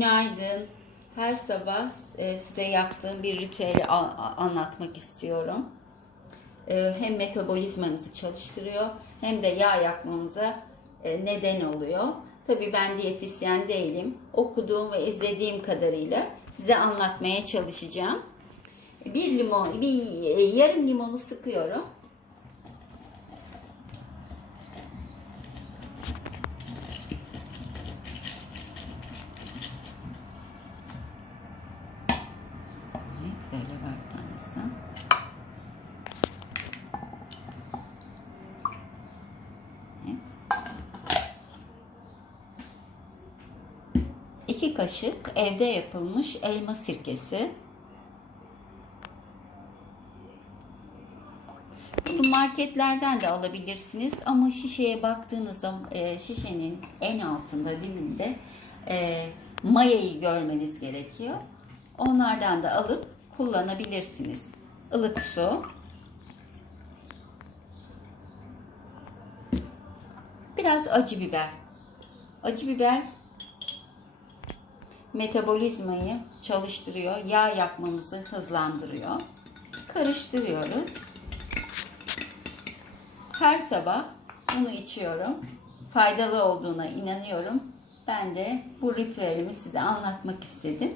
Günaydın. Her sabah e, size yaptığım bir ritüeli anlatmak istiyorum. E, Hem metabolizmanızı çalıştırıyor hem de yağ yakmamıza e, neden oluyor. Tabii ben diyetisyen değilim. Okuduğum ve izlediğim kadarıyla size anlatmaya çalışacağım. Bir limon, bir yarım limonu sıkıyorum. Evet, böyle bakmamızı. Evet. İki kaşık evde yapılmış elma sirkesi. Bunu marketlerden de alabilirsiniz ama şişeye baktığınız zaman e, şişenin en altında dibinde e, mayayı görmeniz gerekiyor. Onlardan da alıp kullanabilirsiniz. Ilık su. Biraz acı biber. Acı biber metabolizmayı çalıştırıyor. Yağ yakmamızı hızlandırıyor. Karıştırıyoruz. Her sabah bunu içiyorum. Faydalı olduğuna inanıyorum. Ben de bu ritüelimi size anlatmak istedim.